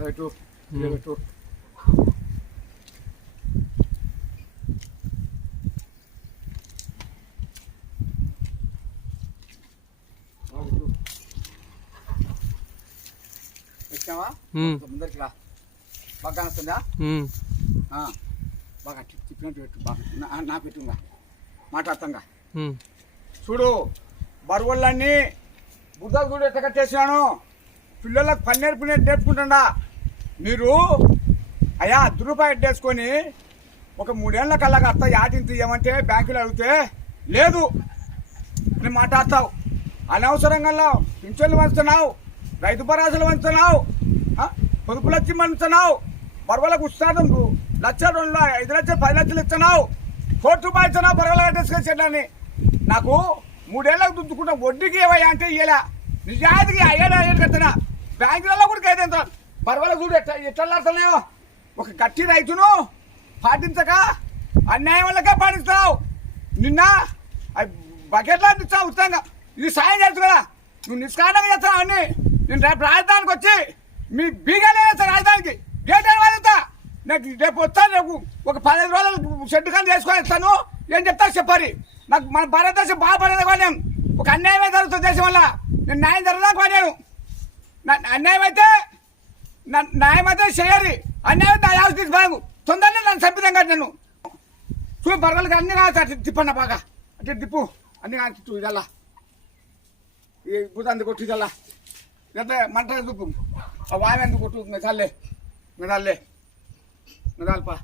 పెట్టు పెట్టు వచ్చావా ముందరికి రా బాగా వస్తుందా బాగా చెప్పినట్టు పెట్టు బాగా నా పెట్టుగా మాట్లాడతాంగా చూడు బరువులన్నీ బుద్ధలు చూడు ఎట్ట కట్టేసాను పిల్లలకు పని నేర్పుకుంటా మీరు అయ్యా రూపాయి ఎట్టేసుకొని ఒక 3 ఏళ్ళ కల్లా అత్త యాటిని తీయమంటే బ్యాంకులో అడిగితే లేదు అని మాట్లాడతావు అనవసరంగా పింఛన్లు వంచుతున్నావు రైతు భరోసాలు వంచుతున్నావు పొదుపు లక్ష్యం వంచుతున్నావు బరువులకు ఉత్సాహం 1 లక్ష 2 5 లక్షలు 10 లక్షలు ఇస్తున్నావు ₹1 ఇస్తున్నావు బరువులు కట్టేసుకొచ్చాడని నాకు 3 ఏళ్ళకు దుద్దుకుంటా వడ్డీకి ఏవయ్యా అంటే ఇయ్యలే నిజాయితీకి 5 ఏళ్ళు కడుతున్నా బ్యాంకులలో కూడా కైతే బరువులు చూడు ఎట్లా ఒక గట్టి రైతును పాటించక అన్యాయం వల్లకే పాటిస్తావు నిన్న బకెట్లో అందిస్తావు ఉచితంగా ఇది సాయం చేస్తు కదా నువ్వు నిష్కారణంగా చేస్తావు అన్నీ నేను రేపు రాజధానికి వచ్చి మీ బీగానే చేస్తాను రాజధానికి గేట్ అని వాదిస్తా నాకు రేపు వస్తాను రేపు ఒక 15 రోజులు షెడ్ కానీ చేసుకొని ఇస్తాను ఏం చెప్తాను చెప్పాలి నాకు మన భారతదేశం బాగుపడేది కానీ ఒక అన్యాయమే జరుగుతుంది దేశం వల్ల నేను న్యాయం జరగడానికి వాడాను అన్యాయం అయితే చేయరు అన్యాయం నా యావస్ తీసుకోను తొందరనే నన్ను చంపిదంగా నేను చూడు బరగలకి అన్ని కాదు తిప్పన్న బాగా అంటే తిప్పు అన్ని కాదు ఇదల్లా ఈ బుధాన్ని కొట్టు ఇదల్లా లేకపోతే మంట తిప్పు ఆ వాయు ఎందుకు కొట్టు మెదాలే మెదాలపా